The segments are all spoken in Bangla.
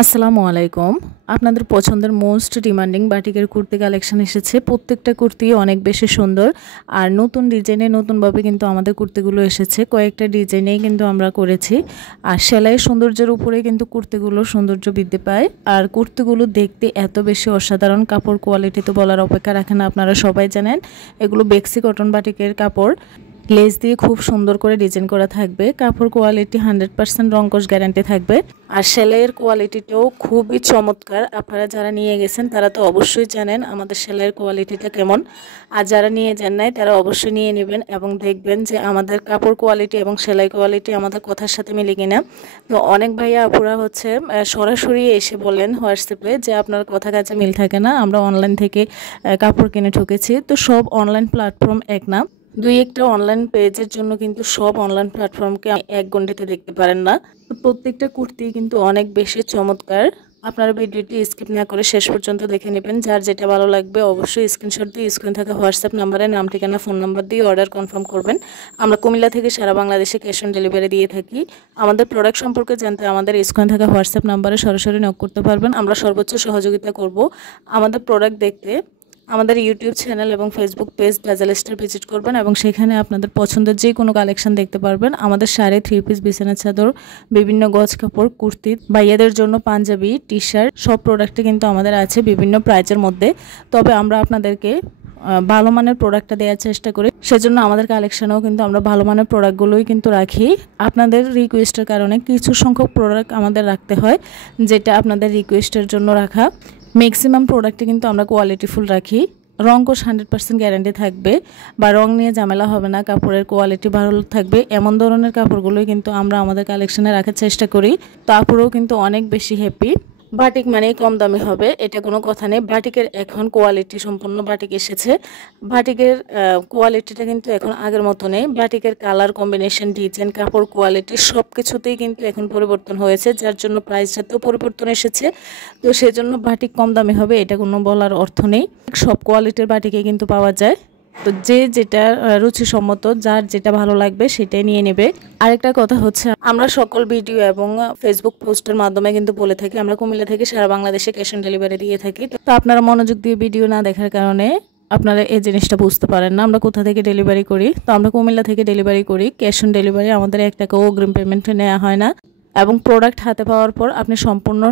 আসসালামু আলাইকুম। আপনাদের পছন্দের মোস্ট ডিমান্ডিং বাটিকের কুর্তি কালেকশন এসেছে। প্রত্যেকটা কুর্তি অনেক বেশি সুন্দর আর নতুন ডিজাইনে নতুনভাবে কিন্তু আমাদের কুর্তিগুলো এসেছে। কয়েকটা ডিজাইনেই কিন্তু আমরা করেছি আর সেলাই সৌন্দর্যের উপরে কিন্তু কুর্তিগুলোর সৌন্দর্য বৃদ্ধি পায়। আর কুর্তিগুলো দেখতে এত বেশি অসাধারণ, কাপড় কোয়ালিটি তো বলার অপেক্ষা রাখে না, আপনারা সবাই জানেন। এগুলো বেক্সি কটন বাটিকের কাপড়, লেস দিয়ে খুব সুন্দর করে ডিজাইন করা থাকবে। কাপড় কোয়ালিটি 100% রংকশ গ্যারান্টি থাকবে আর সেলাইয়ের কোয়ালিটিটাও খুবই চমৎকার। আপনারা যারা নিয়ে গেছেন তারা তো অবশ্যই জানেন আমাদের সেলাইয়ের কোয়ালিটিটা কেমন, আর যারা নিয়ে যান নাই তারা অবশ্যই নিয়ে নেবেন এবং দেখবেন যে আমাদের কাপড় কোয়ালিটি এবং সেলাই কোয়ালিটি আমাদের কথার সাথে মিলে কিনা। তো অনেক ভাইয়া আপুরা সরাসরি এসে বলেন হোয়াটসঅ্যাপে যে আপনার কথা কাছে মিল থাকে না, আমরা অনলাইন থেকে কাপড় কিনে ঠকেছি। তো সব অনলাইন প্ল্যাটফর্ম এক না, দুই একটা অনলাইন পেজের জন্য কিন্তু সব অনলাইন প্ল্যাটফর্মকে এক গণ্ডিতে দেখতে পারেন না। তো প্রত্যেকটা কুর্তি কিন্তু অনেক বেশি চমৎকার। আপনারা ভিডিওটি স্কিপ না করে শেষ পর্যন্ত দেখে নেবেন। যার যেটা ভালো লাগবে অবশ্যই স্ক্রিনশট দিয়ে স্ক্রিন থাকা হোয়াটসঅ্যাপ নাম্বারে নাম, ঠিকানা, ফোন নাম্বার দিয়ে অর্ডার কনফার্ম করবেন। আমরা কুমিল্লা থেকে সারা বাংলাদেশে ক্যাশ অন ডেলিভারি দিয়ে থাকি। আমাদের প্রোডাক্ট সম্পর্কে জানতে আমাদের স্ক্রিন থাকা হোয়াটসঅ্যাপ নাম্বারে সরাসরি নক করতে পারবেন। আমরা সর্বোচ্চ সহযোগিতা করব। আমাদের প্রোডাক্ট দেখতে আমাদের ইউটিউব চ্যানেল এবং Facebook page dazzle star visit করবেন এবং সেখানে আপনাদের পছন্দের যে কোনো কালেকশন দেখতে পারবেন। আমাদের শাড়ি, 3 পিস, বিছানা চাদর, বিভিন্ন গজ কাপড়, কুর্তি, ভাইয়াদের জন্য পাঞ্জাবি, টি শার্ট, সব প্রোডাক্টে কিন্তু আমাদের আছে বিভিন্ন প্রাইজের মধ্যে। তবে আমরা আপনাদেরকে ভালো মানের প্রোডাক্টটা দেওয়ার চেষ্টা করি, সেজন্য আমাদের কালেকশনেও কিন্তু আমরা ভালো মানের প্রোডাক্টগুলোই কিন্তু রাখি। আপনাদের রিকোয়েস্টের কারণে কিছু সংখ্যক প্রোডাক্ট আমাদের রাখতে হয়, যেটা আপনাদের রিকোয়েস্টের জন্য রাখা। ম্যাক্সিমাম প্রোডাক্টে কিন্তু আমরা কোয়ালিটিফুল রাখি। রং কোষ 100% গ্যারান্টি থাকবে বা রং নিয়ে ঝামেলা হবে না, কাপড়ের কোয়ালিটি ভালো থাকবে, এমন ধরনের কাপড়গুলোই কিন্তু আমরা আমাদের কালেকশনে রাখার চেষ্টা করি। তারপরেও কিন্তু অনেক বেশি হ্যাপি। বাটিক মানেই কম দামি হবে, এটা কোনো কথা নেই। বাটিকের এখন কোয়ালিটি সম্পূর্ণ বাটিক এসেছে। বাটিকের কোয়ালিটিটা কিন্তু এখন আগের মতো নেই। বাটিকের কালার কম্বিনেশন, ডিজাইন, কাপড় কোয়ালিটি সব কিছুতেই কিন্তু এখন পরিবর্তন হয়েছে, যার জন্য প্রাইসটাতেও পরিবর্তন এসেছে। তো সেজন্য বাটিক কম দামি হবে এটা কোনো বলার অর্থ নেই। সব কোয়ালিটির বাটিকে কিন্তু পাওয়া যায়। তো যে যেটা রুচিসম্মত, যার যেটা ভালো লাগবে সেটাই নিয়ে নেবে। আরেকটা কথা হচ্ছে, আমরা সকল ভিডিও এবং ফেসবুক পোস্টের মাধ্যমে কিন্তু বলে থাকি আমরা কুমিল্লা থেকে সারা বাংলাদেশে ক্যাশ অন ডেলিভারি দিয়ে থাকি। তো আপনারা মনোযোগ দিয়ে ভিডিও না দেখার কারণে আপনারা এই জিনিসটা বুঝতে পারেন না আমরা কোথা থেকে ডেলিভারি করি। তো আমরা কুমিল্লা থেকে ডেলিভারি করি, ক্যাশ অন ডেলিভারি, আমাদের 1 টাকাও অগ্রিম পেমেন্ট নেওয়া হয় না এবং প্রোডাক্ট হাতে পাওয়ার পর আপনি সম্পূর্ণ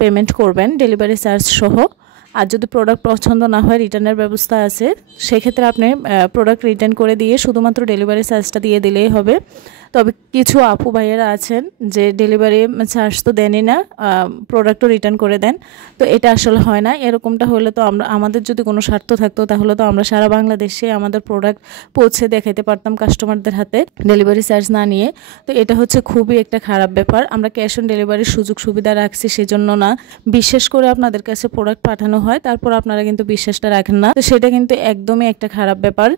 পেমেন্ট করবেন ডেলিভারি চার্জ সহ। আর যদি প্রোডাক্ট পছন্দ না হয় রিটার্নের ব্যবস্থা আছে, সেক্ষেত্রে আপনি প্রোডাক্ট রিটার্ন করে দিয়ে শুধুমাত্র ডেলিভারি চার্জটা দিয়ে দিলেই হবে। তবে কিছু আপু ভাইয়েরা আছেন যে ডেলিভারি চার্জ তো দেনই না, প্রোডাক্টও রিটার্ন করে দেন। তো এটা আসলে হয় না। এরকমটা হলে তো আমাদের যদি কোনো স্বার্থ থাকতো তাহলে তো আমরা সারা বাংলাদেশে আমাদের প্রোডাক্ট পৌঁছে দেখাতে পারতাম কাস্টমারদের হাতে ডেলিভারি চার্জ না নিয়ে। তো এটা হচ্ছে খুবই একটা খারাপ ব্যাপার। আমরা ক্যাশ অন ডেলিভারির সুযোগ সুবিধা রাখছি সেজন্য না, বিশেষ করে আপনাদের কাছে প্রোডাক্ট পাঠানো হয় তারপর আপনারা কিন্তু বিশ্বাসটা রাখেন না, তো সেটা কিন্তু একদমই একটা খারাপ ব্যাপার।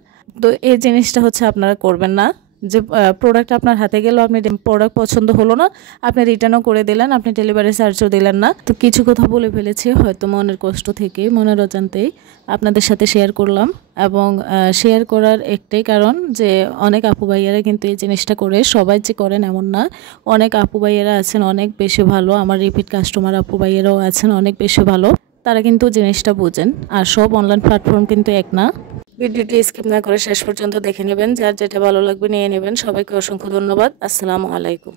তো এই জিনিসটা হচ্ছে আপনারা করবেন না, যে প্রোডাক্ট আপনার হাতে গেল, আপনি প্রোডাক্ট পছন্দ হলো না, আপনি রিটার্নও করে দিলেন, আপনি ডেলিভারি চার্জও দিলেন না। তো কিছু কথা বলে ফেলেছি হয়তো মনের কষ্ট থেকে, মনের অজান্তেই আপনাদের সাথে শেয়ার করলাম। এবং শেয়ার করার একটাই কারণ যে অনেক আপু ভাইয়ারা কিন্তু এই জিনিসটা করে, সবাই যে করেন এমন না। অনেক আপু ভাইয়ারা আছেন অনেক বেশি ভালো, আমার রিপিট কাস্টমার আপু ভাইয়ারাও আছেন অনেক বেশি ভালো, তারা কিন্তু জিনিসটা বোঝেন। আর সব অনলাইন প্ল্যাটফর্ম কিন্তু এক না। ভিডিওটি স্কিপ না করে শেষ পর্যন্ত দেখে নেবেন, যার যেটা ভালো লাগবে নিয়ে নেবেন। সবাইকে অসংখ্য ধন্যবাদ। আসসালামু আলাইকুম।